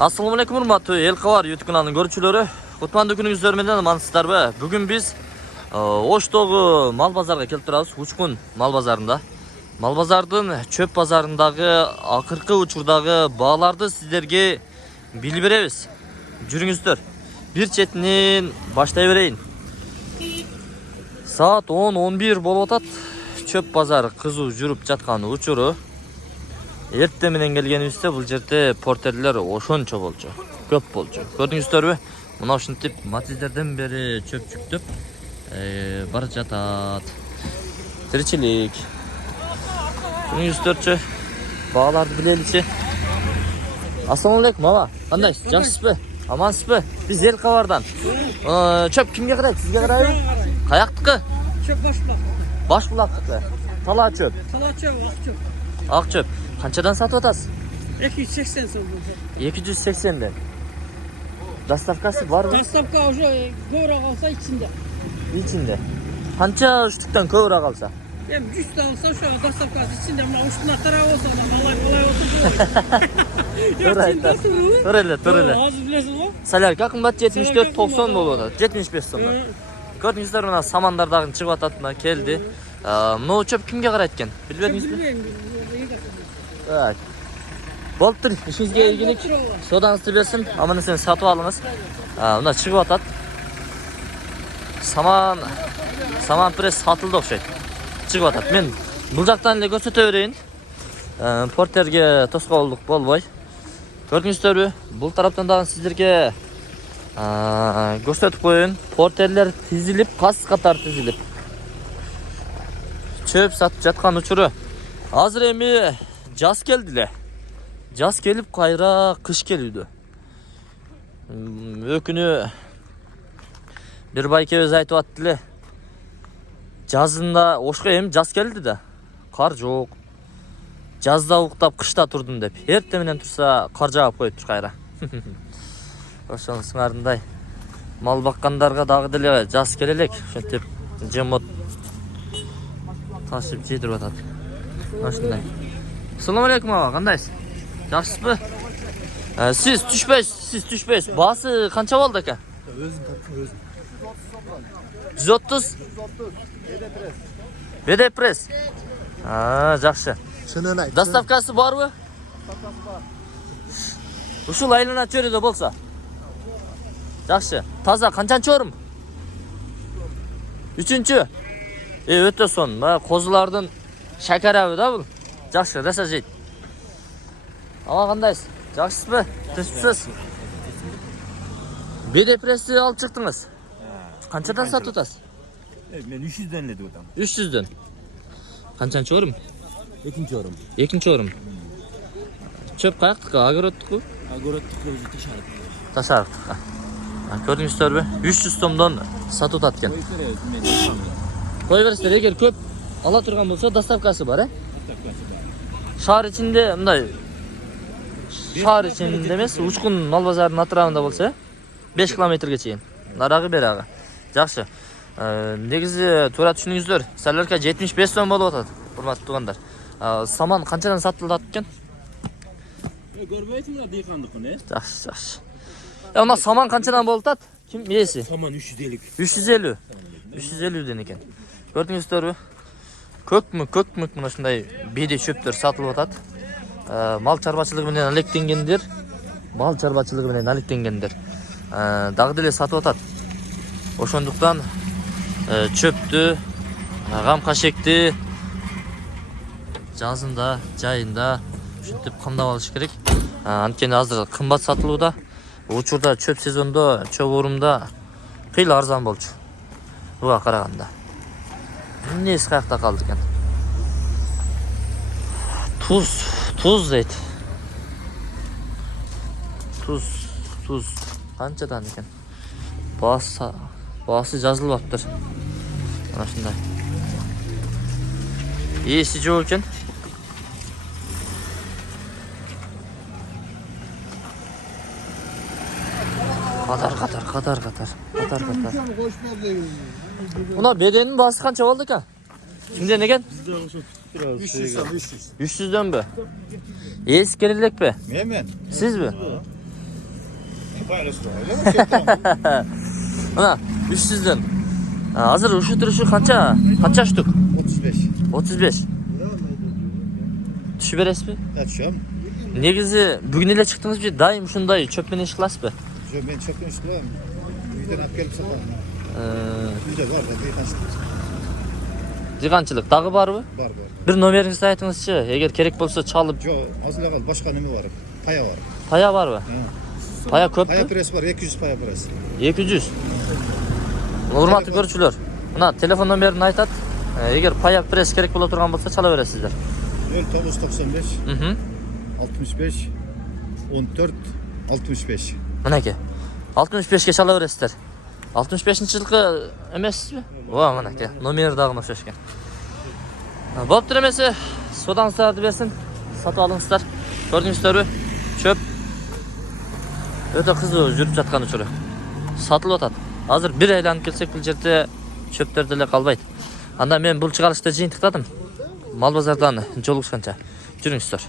Assalamu alaykum hurmatly Elqavar YouTube kanalının görücülері. Kutmandı gününüzler menен amansыздарбы? Bugün biz Oştoğu mal bazarına kelip turabыз. Uçkun mal bazarında. Mal bazardın çöp bazarındagı akırkı uçurdagı bağlарды sizlerge bilip berебиз. Жүрүңүздөр. Bir четинен баштай берейин. Saat 10-11 болуп атат. Çöp bazarı кызуу жүрүп жаткан учуру. Эртең менен келгенибизде бул жерде портерлер ошончо болчу. Көп болчу. Көрдүңүздөрбү? Мына ушинтип матиздерден бери чөп жүктөп барып жатат. Тиричилик. Көрдүңүздөрчү? Бааларды билеличи. Assalamu alaykum mama. Кандайсыз? Жакшысызбы? Амансызбы? Биз Elqavarдан. Чөп кимге карайт? Сизге карайбы? Каяктыкы? Çöp Başbulak. Башбулактыкы. Тала чөп. Tala çöp, ak çöp. Ак чөп. Канчадан сатып атасыз? 280 сом buldu. 280'den. Доставкасы барбы? Dostavka уже göğre kalsa içinde. İçinde. Kança üstlükten kıvıra kalsa? Hem güç de olsa şu an dostavkası içinde. Ama uçtuğuna taraf olsa da kolay oturdu. Törele. Az bilesin o. Salarka kımbat 74-90 болот. 75 сомдон. Көрдүңүздөр мына самандар дагы чыгып атат, мына келди. Мына чөп кимге карайт экен? Билбедиңизби? Bilmiyorum. Evet. Болуптур, ишиңизге ийгилик. Содаңызды берсин, аман эсен сатып алыңыз. Мына чыгып атат. Саман пресс сатылды окшойт. Чыгып атат. Мен бул жактан эле көрсөтө берейин. Портерге тоскоолдук болбой. Көрдүңүздөрбү? Бул тараптан дагы сиздерге көрсөтүп коеюн. Портерлер тизилип, кас катар тизилип. Чөп сатып жаткан учуру. Азыр эми жаз келди эле. Жаз келип кайра кыш келүүдө. Өкүнү бир байкебиз айтып атты эле. Жазында ошко эми жаз келди да. Кар жок. Жазда уктап кышта турдум деп. Эртең менен турса кар жаап коюптур кайра. Ошонун сыңарындай мал баккандарга дагы деле жаз келелек. Ошентип жемот ташып жетирип атат. Ошондой. Assalamu alaykum ага, кандайсыз? Жакшысызбы? Siz түшпөйсүз. Баасы канча болду ака? Өзүм таптым өзүм. 130. Беде пресс. Жакшы. Шынын айт. Доставкасы барбы? Ушул айлана чөрөдө болсо. Жакшы. Таза канчанчы орун? 3-чү. Өтө сон. Козулардын шакарабы да бул. Жакшы, раса жейт. Ага кандайсыз? Жакшысызбы? Түшпүсүз. Беде пресси алып чыктыңыз. Канчадан сатып атасыз? Мен 300'den эле деп атам. 300'дөн. Канчанчы орун? Экинчи орун. Экинчи орун. Чөп каяктыкы? Огородтуку? Огородтук өзү ташарып. Ташарыктыкы. Көрдүңүздөрбү? 300 сомдон сатып атат экен. Кой берсиздер, эгер көп ала турган болсо доставкасы бар, Шаар ичинде мындай шаар ичинде эмес, Учкун мал базарынын атырабында болсо, 5 километрге чейин. Нарагы берагы. Жакшы. Негизи туура түшүнүңүздөр. Салерка 75 сом болуп атат, урматтуу туугандар. Саман канчадан сатылат экен? Көрбөйсүңөр дыйкандыкын, Жакшы. Мына саман канчадан болуп атат? Ким ээси? Саман 350. 350. 350ден экен. Көрдүңүздөрбү? Көкмүк мына ушундай беде чөптөр сатылып атат. Мал чарбачылыгы менен алектенгендер. Дагы деле сатып атат. Ошондуктан чөптү, гам кашекти жазында, жайында ушинтип камдап алыш керек. Анткени азыр кымбат сатылууда. Учурда чөп сезондо, чөп орумда кыйла арзан болчу. Буга караганда. Эмнеси каякта калды экен? Туз дейт. Туз. Канчадан экен? Баасы жазылбаптыр. Мына ушундай. Ээси жок экен. Катар. Мына беденин баасы канча болду экен? Кимден экен? 300 300'дөн бö? Ээси керек элек бе? Мен. Сизби? Mana 300'den. Hazır uşu turuşu qancha shtuk? 35. 35. Tushib berasizmi? Açıyorum. Negizi bugun ele chiqdingizmi? Doim shunday chop bilan ish qilasizmi? Yo, men çok işliyorum. Uydan alıp gelip satarım. Uyda var da bir taşlı. Diğanchilik dag'i bormi? Var. Bir nomeringizni aytingizchi. Agar kerak bo'lsa chalib. Yo, azıla kal. Başka nemi var? Paya var. Paya bormi? Paya Paya ko'pmi? pres var. 200 paya pres. 200. Hurmatli ko'ruvchilar, mana telefon nomerini aytadi. Agar paya press kerak bo'la turgan bo'lsa chalaverasizlar. 0995 Mhm. 65 14 65. Mana aka. 65 ga chalaverasizlar. 65-yilqi emassizmi? Va mana aka, nomerdagini o'xshashgan. Bo'pti demasa, sodan sardi bersin. Sotib olingizlar. Ko'rdingizlarmi? Chöp. O'ta qiziq yurib жатқан uchun. Sotilib o'tadi. Hozir bir aylanib kelsak bu yerda chöplardalar qolmaydi. Anda men bu chiqarishda jiyintiqladim. Mol bozordan jolg'ishgancha. Juringizlar.